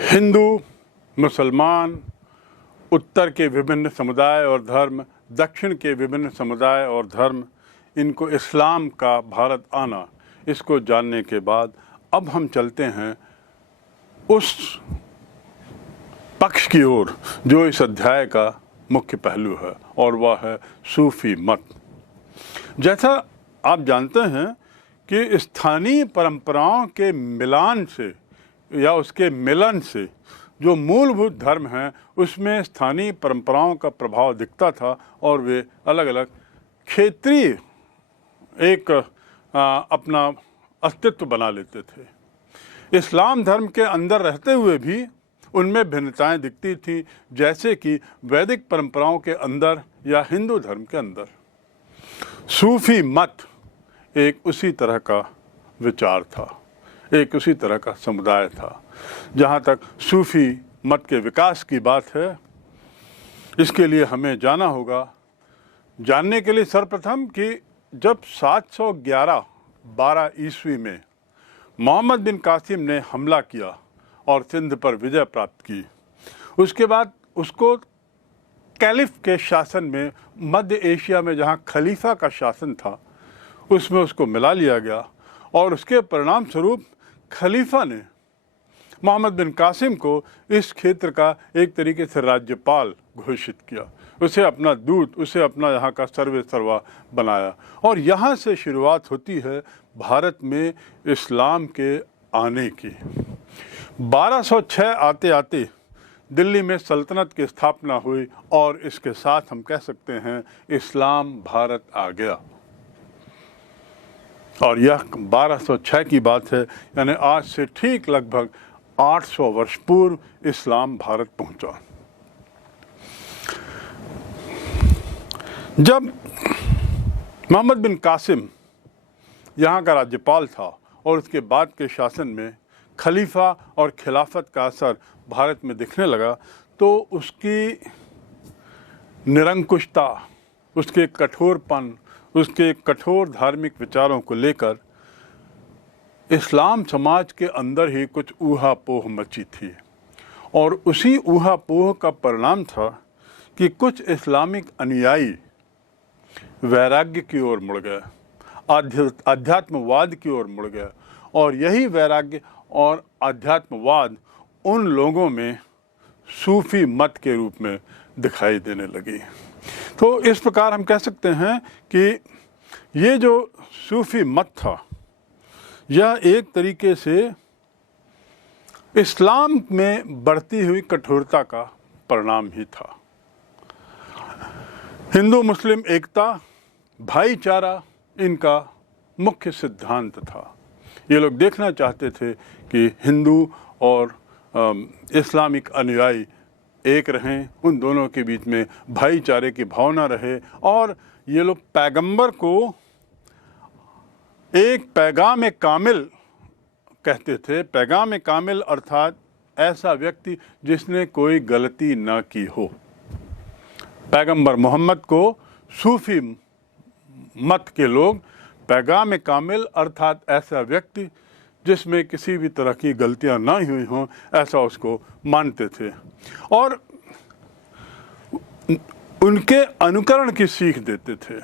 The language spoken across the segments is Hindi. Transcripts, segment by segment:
हिंदू, मुसलमान, उत्तर के विभिन्न समुदाय और धर्म, दक्षिण के विभिन्न समुदाय और धर्म, इनको इस्लाम का भारत आना, इसको जानने के बाद अब हम चलते हैं उस पक्ष की ओर जो इस अध्याय का मुख्य पहलू है, और वह है सूफी मत। जैसा आप जानते हैं कि स्थानीय परंपराओं के मिलान से या उसके मिलन से जो मूलभूत धर्म हैं उसमें स्थानीय परंपराओं का प्रभाव दिखता था और वे अलग अलग क्षेत्रीय एक अपना अस्तित्व बना लेते थे। इस्लाम धर्म के अंदर रहते हुए भी उनमें भिन्नताएं दिखती थी, जैसे कि वैदिक परंपराओं के अंदर या हिंदू धर्म के अंदर। सूफी मत एक उसी तरह का विचार था, एक उसी तरह का समुदाय था। जहाँ तक सूफी मत के विकास की बात है, इसके लिए हमें जाना होगा। जानने के लिए सर्वप्रथम कि जब 711 ईस्वी में मोहम्मद बिन कासिम ने हमला किया और सिंध पर विजय प्राप्त की, उसके बाद उसको कैलिफ के शासन में मध्य एशिया में जहाँ खलीफा का शासन था उसमें उसको मिला लिया गया, और उसके परिणाम स्वरूप खलीफा ने मोहम्मद बिन कासिम को इस क्षेत्र का एक तरीके से राज्यपाल घोषित किया, उसे अपना दूत, उसे अपना यहाँ का सर्वे सर्वा बनाया। और यहाँ से शुरुआत होती है भारत में इस्लाम के आने की। 1206 आते आते दिल्ली में सल्तनत की स्थापना हुई और इसके साथ हम कह सकते हैं इस्लाम भारत आ गया। और यह 1206 की बात है, यानी आज से ठीक लगभग 800 वर्ष पूर्व इस्लाम भारत पहुंचा। जब मोहम्मद बिन कासिम यहाँ का राज्यपाल था और उसके बाद के शासन में खलीफा और खिलाफत का असर भारत में दिखने लगा, तो उसकी निरंकुशता, उसके कठोरपन, उसके कठोर धार्मिक विचारों को लेकर इस्लाम समाज के अंदर ही कुछ ऊहापोह मची थी। और उसी ऊहापोह का परिणाम था कि कुछ इस्लामिक अनुयायी वैराग्य की ओर मुड़ गए, आध्यात्मवाद की ओर मुड़ गए, और यही वैराग्य और आध्यात्मवाद उन लोगों में सूफी मत के रूप में दिखाई देने लगी। तो इस प्रकार हम कह सकते हैं कि ये जो सूफी मत था, यह एक तरीके से इस्लाम में बढ़ती हुई कठोरता का परिणाम ही था। हिंदू मुस्लिम एकता, भाईचारा इनका मुख्य सिद्धांत था। ये लोग देखना चाहते थे कि हिंदू और इस्लामिक अनुयायी एक रहें, उन दोनों के बीच में भाईचारे की भावना रहे, और ये लोग पैगंबर को एक पैगाम कामिल कहते थे। पैगाम कामिल अर्थात ऐसा व्यक्ति जिसने कोई गलती न की हो। पैगंबर मोहम्मद को सूफी मत के लोग पैगाम कामिल अर्थात ऐसा व्यक्ति जिसमें किसी भी तरह की गलतियां ना हुई हों, ऐसा उसको मानते थे और उनके अनुकरण की सीख देते थे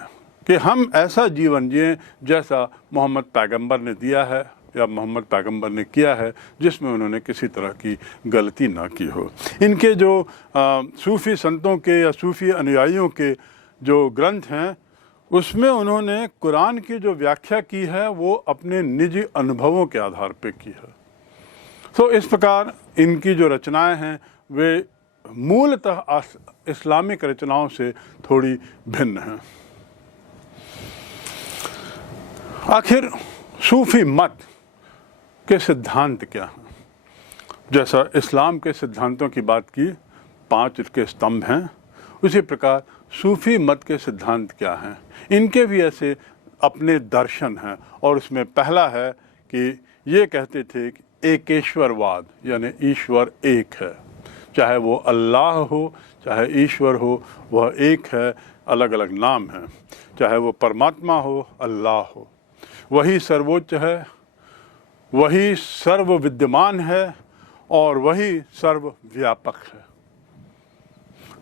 कि हम ऐसा जीवन जिएं जैसा मोहम्मद पैगंबर ने दिया है या मोहम्मद पैगंबर ने किया है, जिसमें उन्होंने किसी तरह की गलती ना की हो। इनके जो सूफ़ी संतों के या सूफ़ी अनुयायियों के जो ग्रंथ हैं, उसमें उन्होंने कुरान की जो व्याख्या की है वो अपने निजी अनुभवों के आधार पर की है। तो इस प्रकार इनकी जो रचनाएं हैं वे मूलतः इस्लामिक रचनाओं से थोड़ी भिन्न हैं। आखिर सूफी मत के सिद्धांत क्या हैं? जैसा इस्लाम के सिद्धांतों की बात की, 5 इसके स्तंभ हैं, उसी प्रकार सूफी मत के सिद्धांत क्या हैं? इनके भी ऐसे अपने दर्शन हैं, और उसमें पहला है कि ये कहते थे कि एकेश्वरवाद, यानी ईश्वर एक है, चाहे वो अल्लाह हो चाहे ईश्वर हो, वह एक है, अलग अलग नाम हैं। चाहे वो परमात्मा हो, अल्लाह हो, वही सर्वोच्च है, वही सर्व विद्यमान है, और वही सर्वव्यापक है।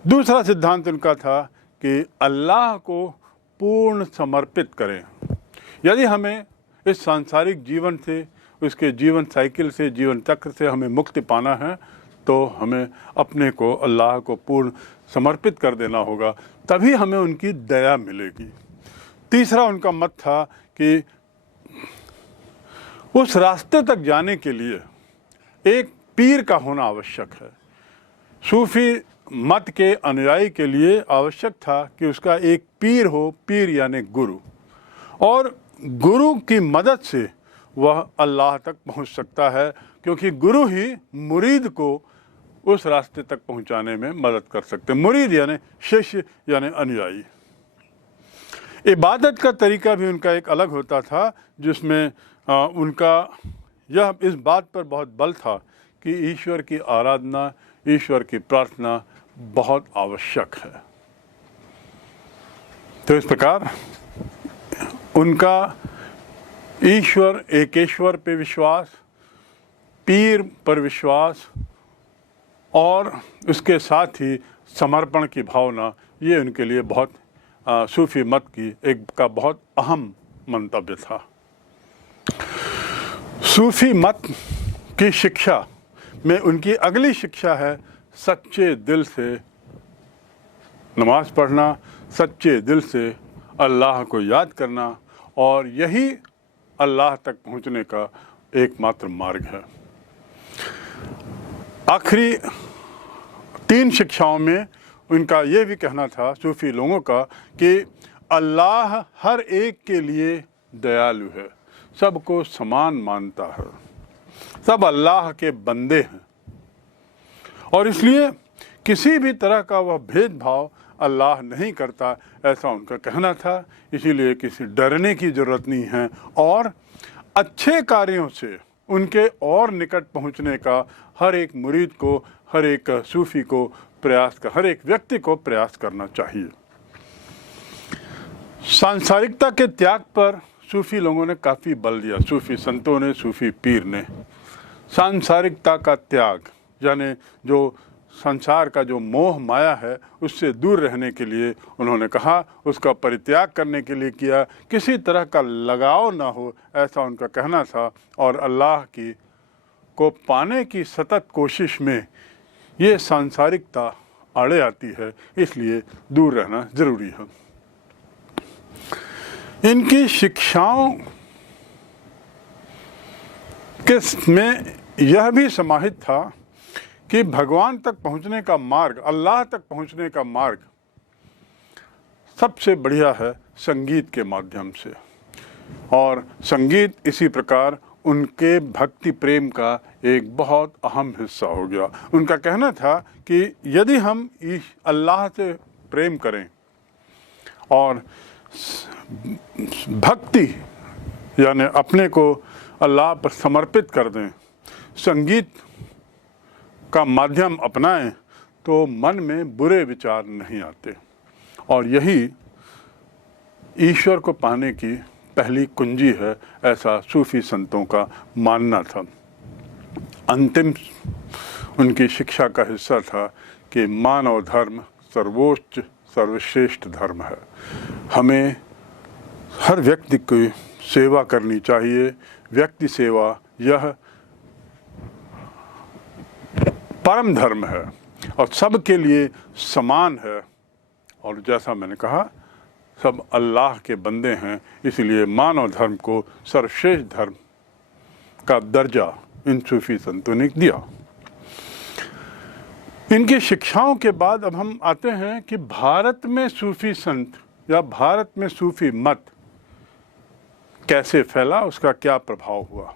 दूसरा सिद्धांत उनका था कि अल्लाह को पूर्ण समर्पित करें। यदि हमें इस सांसारिक जीवन से, उसके जीवन साइकिल से, जीवन चक्र से हमें मुक्ति पाना है तो हमें अपने को अल्लाह को पूर्ण समर्पित कर देना होगा, तभी हमें उनकी दया मिलेगी। तीसरा उनका मत था कि उस रास्ते तक जाने के लिए एक पीर का होना आवश्यक है। सूफी मत के अनुयायी के लिए आवश्यक था कि उसका एक पीर हो, पीर यानी गुरु, और गुरु की मदद से वह अल्लाह तक पहुंच सकता है, क्योंकि गुरु ही मुरीद को उस रास्ते तक पहुंचाने में मदद कर सकते हैं। मुरीद यानी शिष्य यानी अनुयायी। इबादत का तरीका भी उनका एक अलग होता था, जिसमें उनका यह इस बात पर बहुत बल था कि ईश्वर की आराधना, ईश्वर की प्रार्थना बहुत आवश्यक है। तो इस प्रकार उनका ईश्वर एकेश्वर पे विश्वास, पीर पर विश्वास और उसके साथ ही समर्पण की भावना, ये उनके लिए बहुत सूफी मत का बहुत अहम मंतव्य था। सूफी मत की शिक्षा में उनकी अगली शिक्षा है सच्चे दिल से नमाज पढ़ना, सच्चे दिल से अल्लाह को याद करना, और यही अल्लाह तक पहुंचने का एकमात्र मार्ग है। आखिरी 3 शिक्षाओं में उनका यह भी कहना था सूफी लोगों का कि अल्लाह हर एक के लिए दयालु है, सबको समान मानता है, सब अल्लाह के बंदे हैं, और इसलिए किसी भी तरह का वह भेदभाव अल्लाह नहीं करता, ऐसा उनका कहना था। इसीलिए किसी डरने की ज़रूरत नहीं है, और अच्छे कार्यों से उनके और निकट पहुंचने का हर एक मुरीद को, हर एक सूफी को हर एक व्यक्ति को प्रयास करना चाहिए। सांसारिकता के त्याग पर सूफी लोगों ने काफ़ी बल दिया, सूफी संतों ने, सूफी पीर ने। सांसारिकता का त्याग यानी जो संसार का जो मोह माया है उससे दूर रहने के लिए उन्होंने कहा, उसका परित्याग करने के लिए किया, किसी तरह का लगाव ना हो, ऐसा उनका कहना था। और अल्लाह को पाने की सतत कोशिश में ये सांसारिकता आड़े आती है, इसलिए दूर रहना ज़रूरी है। इनकी शिक्षाओं में यह भी समाहित था कि भगवान तक पहुंचने का मार्ग, अल्लाह तक पहुंचने का मार्ग सबसे बढ़िया है संगीत के माध्यम से, और संगीत इसी प्रकार उनके भक्ति प्रेम का एक बहुत अहम हिस्सा हो गया। उनका कहना था कि यदि हम अल्लाह से प्रेम करें और भक्ति यानी अपने को अल्लाह पर समर्पित कर दें, संगीत का माध्यम अपनाएं, तो मन में बुरे विचार नहीं आते, और यही ईश्वर को पाने की पहली कुंजी है, ऐसा सूफी संतों का मानना था। अंतिम उनकी शिक्षा का हिस्सा था कि मानव धर्म सर्वोच्च सर्वश्रेष्ठ धर्म है। हमें हर व्यक्ति की सेवा करनी चाहिए। व्यक्ति सेवा यह परम धर्म है और सबके लिए समान है, और जैसा मैंने कहा सब अल्लाह के बंदे हैं, इसलिए मानव धर्म को सर्वश्रेष्ठ धर्म का दर्जा इन सूफी संतों ने दिया। इनकी शिक्षाओं के बाद अब हम आते हैं कि भारत में सूफी संत या भारत में सूफी मत कैसे फैला, उसका क्या प्रभाव हुआ।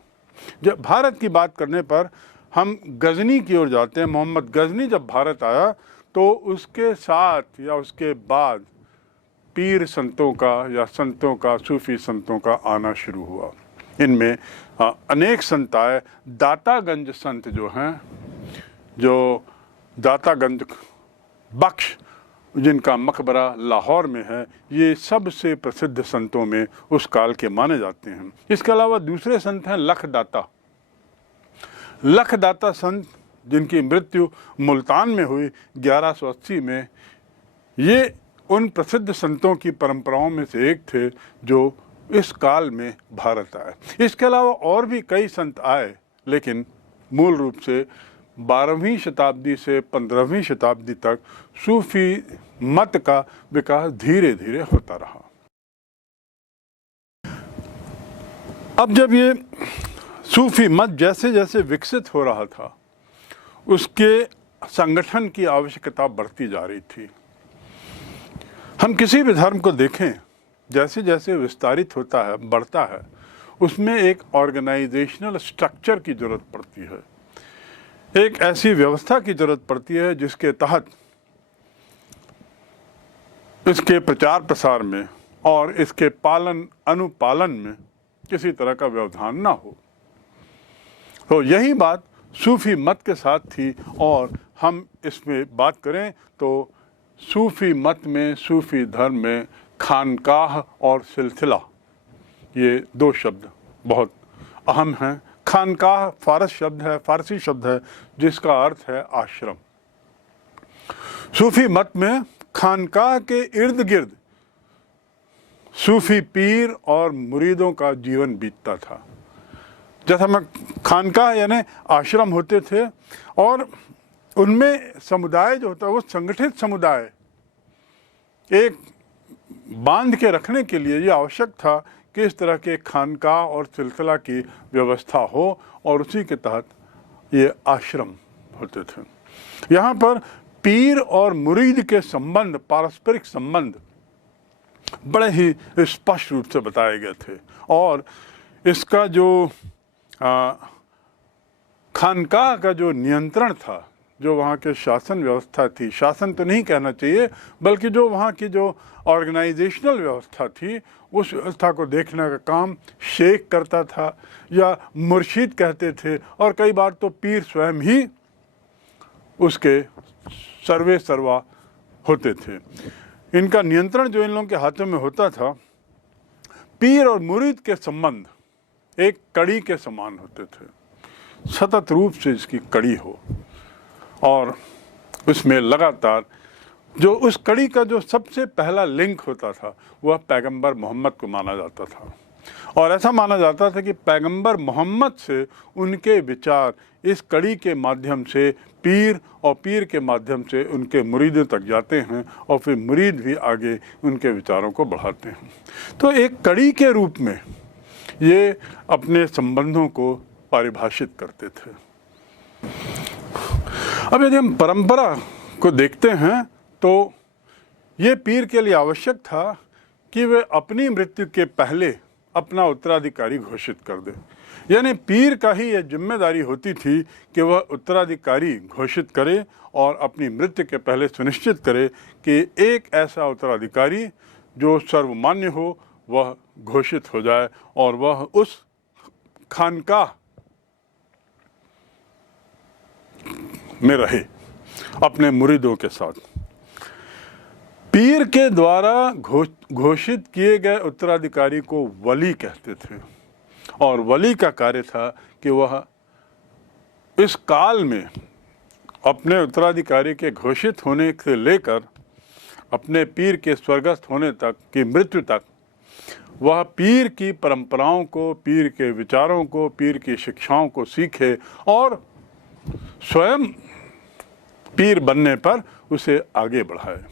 जब भारत की बात करने पर हम गजनी की ओर जाते हैं। मोहम्मद गजनी जब भारत आया तो उसके साथ या उसके बाद पीर संतों का या संतों का, सूफी संतों का आना शुरू हुआ। इनमें अनेक संत आए। दातागंज संत जो हैं, जो दातागंज बख्श जिनका मकबरा लाहौर में है, ये सबसे प्रसिद्ध संतों में उस काल के माने जाते हैं। इसके अलावा दूसरे संत हैं लखदाता। लखदाता संत जिनकी मृत्यु मुल्तान में हुई 1180 में, ये उन प्रसिद्ध संतों की परंपराओं में से एक थे जो इस काल में भारत आए। इसके अलावा और भी कई संत आए, लेकिन मूल रूप से 12वीं शताब्दी से 15वीं शताब्दी तक सूफी मत का विकास धीरे धीरे होता रहा। अब जब ये सूफी मत जैसे जैसे विकसित हो रहा था, उसके संगठन की आवश्यकता बढ़ती जा रही थी। हम किसी भी धर्म को देखें, जैसे जैसे विस्तारित होता है, बढ़ता है, उसमें एक ऑर्गेनाइजेशनल स्ट्रक्चर की जरूरत पड़ती है, एक ऐसी व्यवस्था की जरूरत पड़ती है जिसके तहत इसके प्रचार प्रसार में और इसके पालन अनुपालन में किसी तरह का व्यवधान ना हो। तो यही बात सूफी मत के साथ थी। और हम इसमें बात करें तो सूफी मत में, सूफी धर्म में खानकाह और सिलसिला, ये दो शब्द बहुत अहम हैं। खानकाह फारसी शब्द है जिसका अर्थ है आश्रम। सूफी मत में खानकाह के इर्द गिर्द सूफी पीर और मुरीदों का जीवन बीतता था। जैसा मैं, खानकाह यानी आश्रम होते थे और उनमें समुदाय जो होता है वो संगठित समुदाय एक बांध के रखने के लिए ये आवश्यक था कि इस तरह के खानकाह और सिलसिला की व्यवस्था हो और उसी के तहत ये आश्रम होते थे। यहाँ पर पीर और मुरीद के संबंध, पारस्परिक संबंध बड़े ही स्पष्ट रूप से बताए गए थे। और इसका जो खानकाह का जो नियंत्रण था, जो वहाँ के शासन व्यवस्था थी, शासन तो नहीं कहना चाहिए बल्कि जो वहाँ की जो ऑर्गेनाइजेशनल व्यवस्था थी, उस व्यवस्था को देखने का काम शेख करता था या मुर्शिद कहते थे, और कई बार तो पीर स्वयं ही उसके सर्वे सर्वा होते थे। इनका नियंत्रण जो इन लोगों के हाथों में होता था, पीर और मुरीद के संबंध एक कड़ी के समान होते थे, सतत रूप से इसकी कड़ी हो और उसमें लगातार जो उस कड़ी का जो सबसे पहला लिंक होता था वह पैगंबर मोहम्मद को माना जाता था। और ऐसा माना जाता था कि पैगंबर मोहम्मद से उनके विचार इस कड़ी के माध्यम से पीर और पीर के माध्यम से उनके मुरीदों तक जाते हैं और फिर मुरीद भी आगे उनके विचारों को बढ़ाते हैं। तो एक कड़ी के रूप में ये अपने संबंधों को परिभाषित करते थे। अब यदि हम परंपरा को देखते हैं तो ये पीर के लिए आवश्यक था कि वे अपनी मृत्यु के पहले अपना उत्तराधिकारी घोषित कर दे। यानी पीर का ही यह जिम्मेदारी होती थी कि वह उत्तराधिकारी घोषित करे और अपनी मृत्यु के पहले सुनिश्चित करे कि एक ऐसा उत्तराधिकारी जो सर्वमान्य हो वह घोषित हो जाए और वह उस खानकाह में रहे अपने मुरीदों के साथ। पीर के द्वारा घोषित किए गए उत्तराधिकारी को वली कहते थे और वली का कार्य था कि वह इस काल में अपने उत्तराधिकारी के घोषित होने से लेकर अपने पीर के स्वर्गस्थ होने तक की मृत्यु तक वह पीर की परंपराओं को, पीर के विचारों को, पीर की शिक्षाओं को सीखे और स्वयं पीर बनने पर उसे आगे बढ़ाए।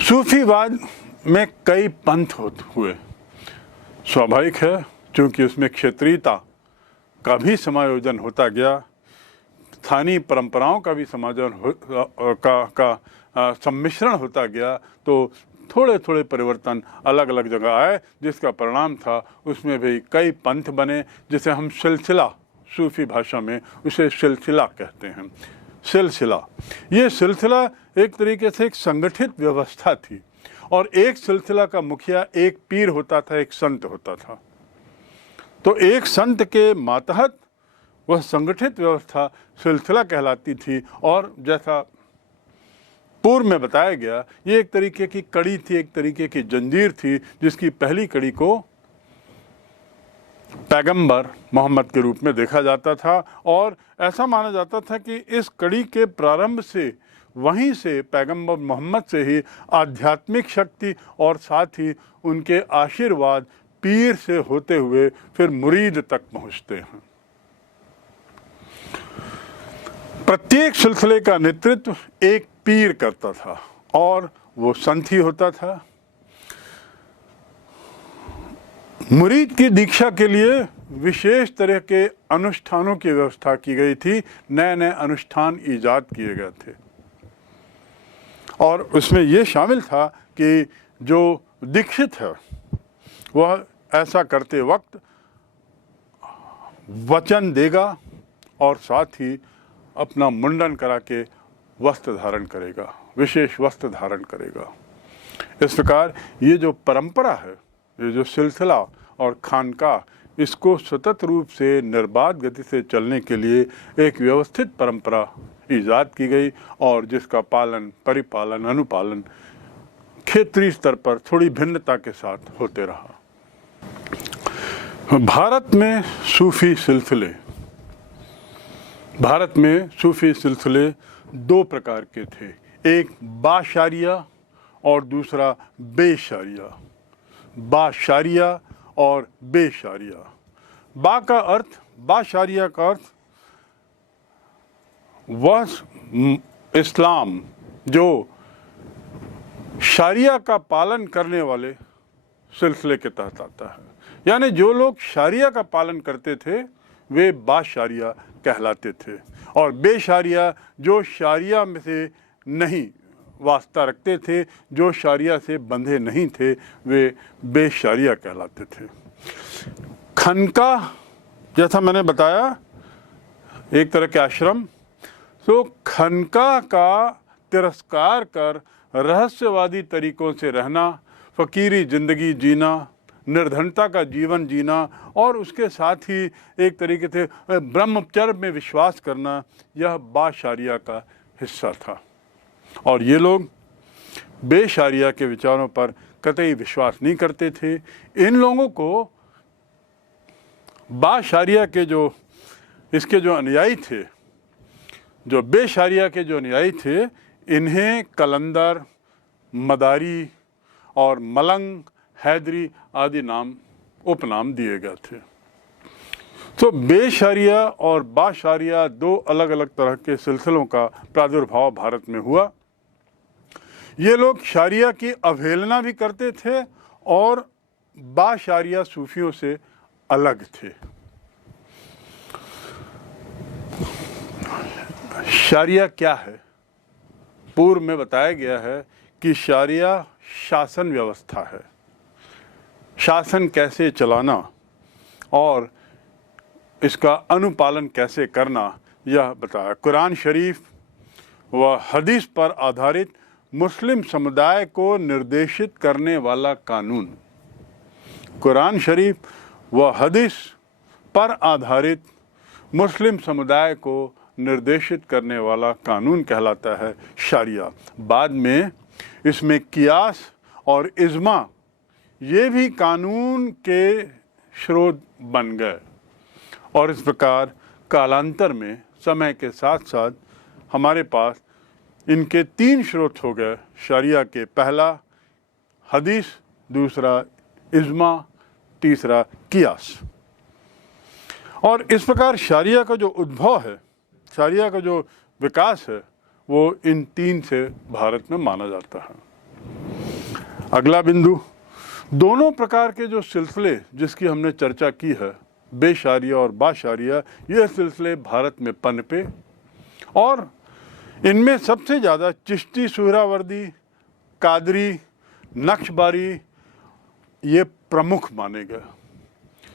सूफीवाद में कई पंथ हुए, स्वाभाविक है क्योंकि उसमें क्षेत्रीयता का भी समायोजन होता गया, स्थानीय परंपराओं का भी सम्मिश्रण होता गया, तो थोड़े थोड़े परिवर्तन अलग अलग जगह आए, जिसका परिणाम था उसमें भी कई पंथ बने, जिसे हम सिलसिला, सूफी भाषा में उसे सिलसिला कहते हैं। सिलसिला, ये सिलसिला एक तरीके से एक संगठित व्यवस्था थी और एक सिलसिला का मुखिया एक पीर होता था, एक संत होता था। तो एक संत के मातहत वह संगठित व्यवस्था सिलसिला कहलाती थी और जैसा पूर्व में बताया गया, ये एक तरीके की कड़ी थी, एक तरीके की जंजीर थी, जिसकी पहली कड़ी को पैगंबर मोहम्मद के रूप में देखा जाता था और ऐसा माना जाता था कि इस कड़ी के प्रारंभ से, वहीं से पैगंबर मोहम्मद से ही आध्यात्मिक शक्ति और साथ ही उनके आशीर्वाद पीर से होते हुए फिर मुरीद तक पहुंचते हैं। प्रत्येक सिलसिले का नेतृत्व एक पीर करता था और वो संत ही होता था। मुरीद की दीक्षा के लिए विशेष तरह के अनुष्ठानों की व्यवस्था की गई थी, नए नए अनुष्ठान ईजाद किए गए थे और उसमें ये शामिल था कि जो दीक्षित है वह ऐसा करते वक्त वचन देगा और साथ ही अपना मुंडन करा के वस्त्र धारण करेगा, विशेष वस्त्र धारण करेगा। इस प्रकार ये जो परंपरा है, ये जो सिलसिला और खानका, इसको सतत रूप से निर्बाध गति से चलने के लिए एक व्यवस्थित परंपरा ईजाद की गई और जिसका पालन, परिपालन, अनुपालन क्षेत्रीय स्तर पर थोड़ी भिन्नता के साथ होते रहा। भारत में सूफी सिलसिले दो प्रकार के थे, एक बाशारिया और दूसरा बेशारिया। बाशारिया और बेशारिया। बाशारिया का अर्थ वह इस्लाम जो शारिया का पालन करने वाले सिलसिले के तहत आता है, यानी जो लोग शारिया का पालन करते थे वे बाशारिया कहलाते थे और बेशारिया जो शारिया में से नहीं वास्ता रखते थे, जो शारिया से बंधे नहीं थे, वे बेशारिया कहलाते थे। खनका, जैसा मैंने बताया, एक तरह के आश्रम, तो खनका का तिरस्कार कर रहस्यवादी तरीकों से रहना, फ़कीरी ज़िंदगी जीना, निर्धनता का जीवन जीना और उसके साथ ही एक तरीके से ब्रह्मचर्य में विश्वास करना, यह बाशारिया का हिस्सा था। और ये लोग बेशारिया के विचारों पर कतई विश्वास नहीं करते थे। इन लोगों को बाशारिया के इसके जो अनुयायी थे, जो बेशारिया के जो अनुयायी थे, इन्हें कलंदर, मदारी और मलंग, हैदरी आदि उपनाम दिए गए थे। तो बेशारिया और बाशारिया दो अलग अलग तरह के सिलसिलों का प्रादुर्भाव भारत में हुआ। ये लोग शारिया की अवहेलना भी करते थे और बाशारिया सूफियों से अलग थे। शारिया क्या है? पूर्व में बताया गया है कि शारिया शासन व्यवस्था है, शासन कैसे चलाना और इसका अनुपालन कैसे करना यह बताया। कुरान शरीफ व हदीस पर आधारित मुस्लिम समुदाय को निर्देशित करने वाला कानून, कुरान शरीफ व हदीस पर आधारित मुस्लिम समुदाय को निर्देशित करने वाला कानून कहलाता है शारिया। बाद में इसमें कियास और इज्मा ये भी कानून के स्रोत बन गए और इस प्रकार कालांतर में समय के साथ साथ हमारे पास इनके तीन स्रोत हो गए, शरिया के पहला हदीस, दूसरा इज्मा, तीसरा कियास। और इस प्रकार शरिया का जो उद्भव है, शरिया का जो विकास है, वो इन तीन से भारत में माना जाता है। अगला बिंदु, दोनों प्रकार के जो सिलसिले जिसकी हमने चर्चा की है, बेशारिया और बाशारिया, ये सिलसिले भारत में पनपे और इनमें सबसे ज़्यादा चिश्ती, सुहरावर्दी, कादरी, नक्शबारी ये प्रमुख माने गए।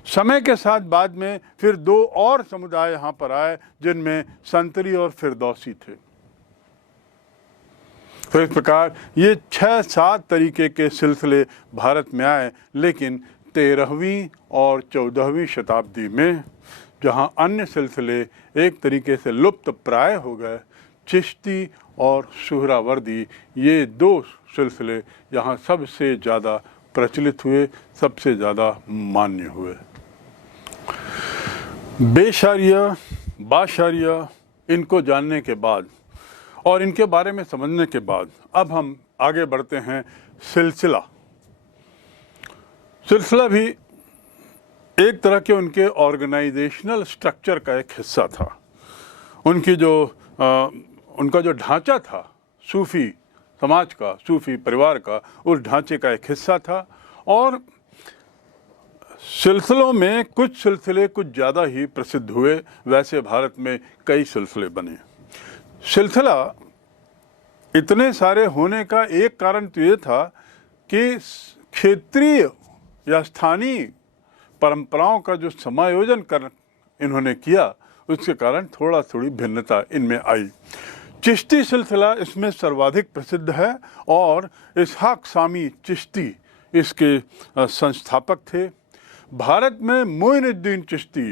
समय के साथ बाद में फिर दो और समुदाय यहाँ पर आए जिनमें संतरी और फिरदौसी थे। तो इस प्रकार ये 6-7 तरीके के सिलसिले भारत में आए, लेकिन 13वीं और 14वीं शताब्दी में जहाँ अन्य सिलसिले एक तरीके से लुप्त प्राय हो गए, चिश्ती और सुहरावर्दी ये दो सिलसिले यहाँ सबसे ज़्यादा प्रचलित हुए, सबसे ज़्यादा मान्य हुए। बेशरिया बाशरिया इनको जानने के बाद और इनके बारे में समझने के बाद अब हम आगे बढ़ते हैं। सिलसिला भी एक तरह के उनके ऑर्गेनाइजेशनल स्ट्रक्चर का एक हिस्सा था। उनका जो ढांचा था सूफी समाज का, सूफी परिवार का, उस ढांचे का एक हिस्सा था। और सिलसिलों में कुछ सिलसिले कुछ ज़्यादा ही प्रसिद्ध हुए, वैसे भारत में कई सिलसिले बने। सिलसिला इतने सारे होने का एक कारण तो ये था कि क्षेत्रीय या स्थानीय परंपराओं का जो समायोजन कर इन्होंने किया, उसके कारण थोड़ी भिन्नता इनमें आई। चिश्ती सिलसिला इसमें सर्वाधिक प्रसिद्ध है और इसहाक सामी चिश्ती इसके संस्थापक थे। भारत में मोइनुद्दीन चिश्ती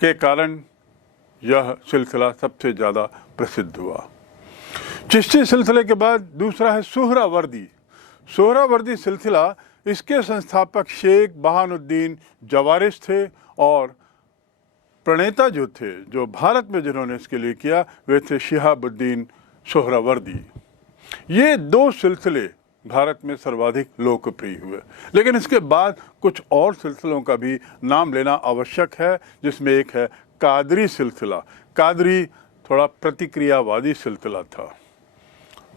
के कारण यह सिलसिला सबसे ज़्यादा प्रसिद्ध हुआ। चिश्ती सिलसिले के बाद दूसरा है सोहरावर्दी सिलसिला। इसके संस्थापक शेख बहानुद्दीन जवारिस थे और प्रणेता जो थे, जो भारत में जिन्होंने इसके लिए किया, वे थे शिहाबुद्दीन सोहरावर्दी। ये दो सिलसिले भारत में सर्वाधिक लोकप्रिय हुए। लेकिन इसके बाद कुछ और सिलसिलों का भी नाम लेना आवश्यक है, जिसमें एक है कादरी सिलसिला। कादरी थोड़ा प्रतिक्रियावादी सिलसिला था।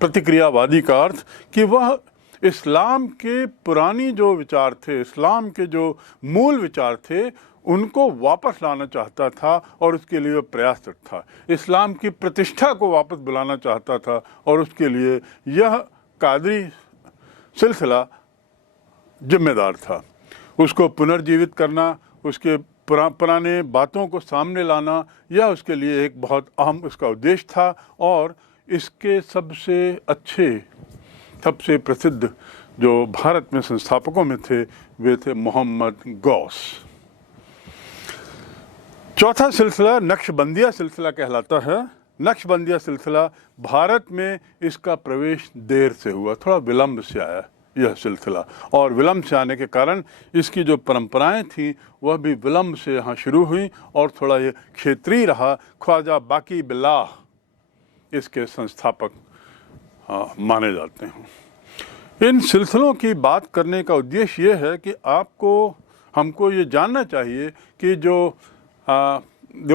प्रतिक्रियावादी का अर्थ कि वह इस्लाम के पुरानी जो विचार थे, इस्लाम के जो मूल विचार थे, उनको वापस लाना चाहता था और उसके लिए प्रयासरत था। इस्लाम की प्रतिष्ठा को वापस बुलाना चाहता था और उसके लिए यह कादरी सिलसिला जिम्मेदार था। उसको पुनर्जीवित करना, उसके पुराने बातों को सामने लाना, यह उसके लिए एक बहुत अहम उसका उद्देश्य था। और इसके सबसे अच्छे, सबसे प्रसिद्ध जो भारत में संस्थापकों में थे, वे थे मोहम्मद गौस। चौथा सिलसिला नक्शबंदिया सिलसिला कहलाता है। नक्शबंदिया सिलसिला भारत में इसका प्रवेश देर से हुआ, थोड़ा विलंब से आया यह सिलसिला, और विलंब से आने के कारण इसकी जो परंपराएं थीं वह भी विलंब से यहाँ शुरू हुई और थोड़ा ये क्षेत्रीय रहा। ख्वाजा बाकी बिल्लाह इसके संस्थापक माने जाते हैं। इन सिलसिलों की बात करने का उद्देश्य ये है कि हमको ये जानना चाहिए कि जो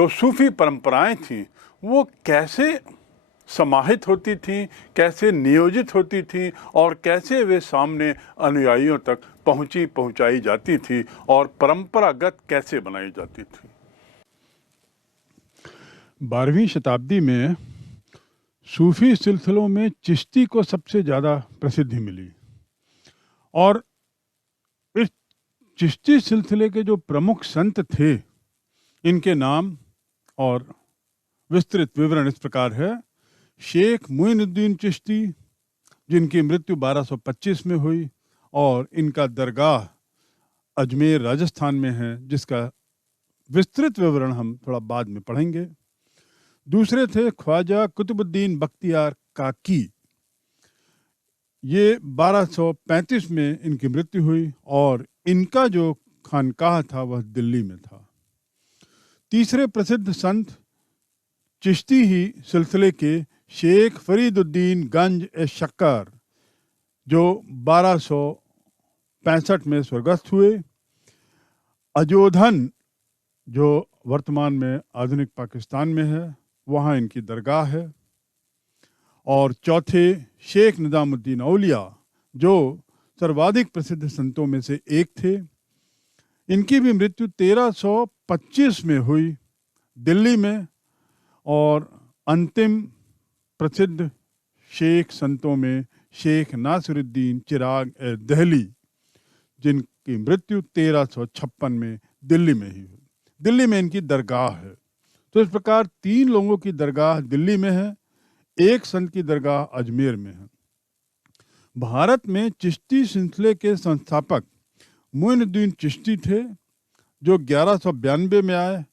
सूफी परंपराएं थीं वो कैसे समाहित होती थीं, कैसे नियोजित होती थीं और कैसे वे सामने अनुयायियों तक पहुंचाई जाती थी और परंपरागत कैसे बनाई जाती थी। 12वीं शताब्दी में सूफी सिलसिलों में चिश्ती को सबसे ज़्यादा प्रसिद्धि मिली और इस चिश्ती सिलसिले के जो प्रमुख संत थे, इनके नाम और विस्तृत विवरण इस प्रकार है। शेख मोइनुद्दीन चिश्ती, जिनकी मृत्यु 1225 में हुई और इनका दरगाह अजमेर राजस्थान में है, जिसका विस्तृत विवरण हम थोड़ा बाद में पढ़ेंगे। दूसरे थे ख्वाजा कुतुबुद्दीन बख्तियार काकी। ये 1235 में इनकी मृत्यु हुई और इनका जो खानकाह था वह दिल्ली में था। तीसरे प्रसिद्ध संत चिश्ती ही सिलसिले के शेख फरीदुद्दीन गंज ए शक्कर, जो 1265 में स्वर्गस्थ हुए। अजोधन, जो वर्तमान में आधुनिक पाकिस्तान में है, वहाँ इनकी दरगाह है। और चौथे शेख निजामुद्दीन औलिया, जो सर्वाधिक प्रसिद्ध संतों में से एक थे। इनकी भी मृत्यु 1325 में हुई दिल्ली में। और अंतिम प्रसिद्ध शेख संतों में शेख नासिरुद्दीन चिराग ए दहली, जिनकी मृत्यु 1356 में दिल्ली में ही हुई। दिल्ली में इनकी दरगाह है। तो इस प्रकार 3 लोगों की दरगाह दिल्ली में है, एक संत की दरगाह अजमेर में है। भारत में चिश्ती सिलसिले के संस्थापक मोइनुद्दीन चिश्ती थे, जो 1192 में आए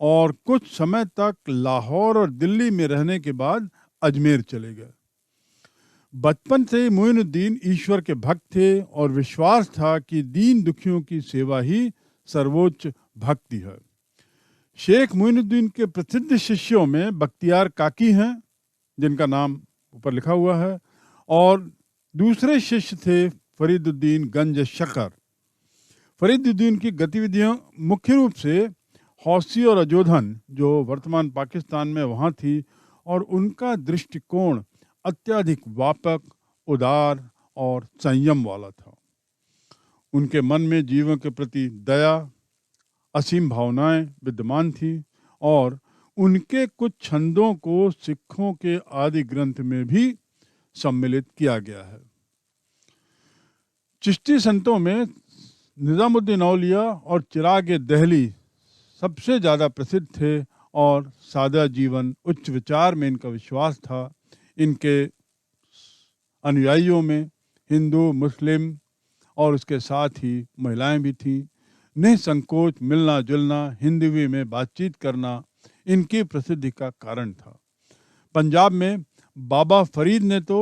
और कुछ समय तक लाहौर और दिल्ली में रहने के बाद अजमेर चले गए। बचपन से ही मोइनुद्दीन ईश्वर के भक्त थे और विश्वास था कि दीन दुखियों की सेवा ही सर्वोच्च भक्ति है। शेख मोइनुद्दीन के प्रसिद्ध शिष्यों में बख्तियार काकी हैं, जिनका नाम ऊपर लिखा हुआ है, और दूसरे शिष्य थे फरीदुद्दीन गंज शकर। फरीदुद्दीन की गतिविधियां मुख्य रूप से हौसी और अजोधन, जो वर्तमान पाकिस्तान में वहाँ थी, और उनका दृष्टिकोण अत्यधिक व्यापक, उदार और संयम वाला था। उनके मन में जीवन के प्रति दया, असीम भावनाएं विद्यमान थी, और उनके कुछ छंदों को सिखों के आदि ग्रंथ में भी सम्मिलित किया गया है। चिश्ती संतों में निज़ामुद्दीन औलिया और चिराग दहली सबसे ज़्यादा प्रसिद्ध थे, और सादा जीवन, उच्च विचार में इनका विश्वास था। इनके अनुयायियों में हिंदू, मुस्लिम और उसके साथ ही महिलाएं भी थीं। निसंकोच मिलना जुलना, हिंदवी में बातचीत करना इनकी प्रसिद्धि का कारण था। पंजाब में बाबा फरीद ने तो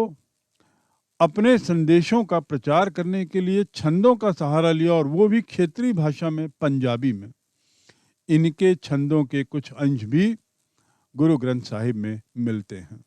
अपने संदेशों का प्रचार करने के लिए छंदों का सहारा लिया, और वो भी क्षेत्रीय भाषा में, पंजाबी में। इनके छंदों के कुछ अंश भी गुरु ग्रंथ साहिब में मिलते हैं।